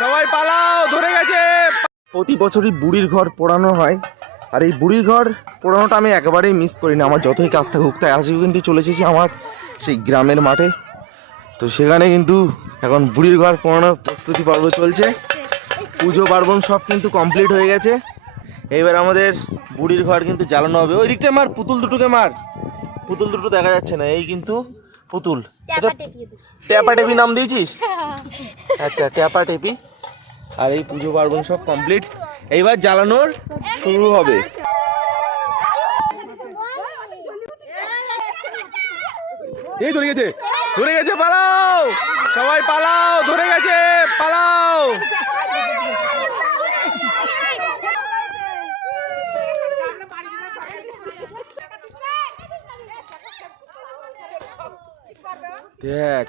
সবাই পালাও, ধরে গেছে। প্রতি বছরই বুড়ির ঘর পোড়ানো হয়, আর এই বুড়ির ঘর পোড়ানোটা আমি একেবারেই মিস করি না। আমার যতই কাজ থাকুক, তাই আজকে কিন্তু চলে এসেছি আমার সেই গ্রামের মাঠে। তো সেখানে কিন্তু এখন বুড়ির ঘর পোড়ানোর প্রস্তুতি পর্ব চলছে। পুজো পার্বণ সব কিন্তু কমপ্লিট হয়ে গেছে। এইবার আমাদের বুড়ির ঘর কিন্তু জ্বালানো হবে। ওই দিকটা মার, পুতুল দুটোকে মার। পুতুল দুটো দেখা যাচ্ছে না, এই কিন্তু পুতুল। আচ্ছা, ট্যাপা টেপি নাম দিয়েছিস? আচ্ছা, ট্যাপা টেপি। আর এই পুজো পার্বণ সব কমপ্লিট, এইবার জ্বালানোর শুরু হবে। এই ধরে গেছে, ধরে গেছে, পালাও সবাই পালাও, ধরে গেছে, পালাও। দেখ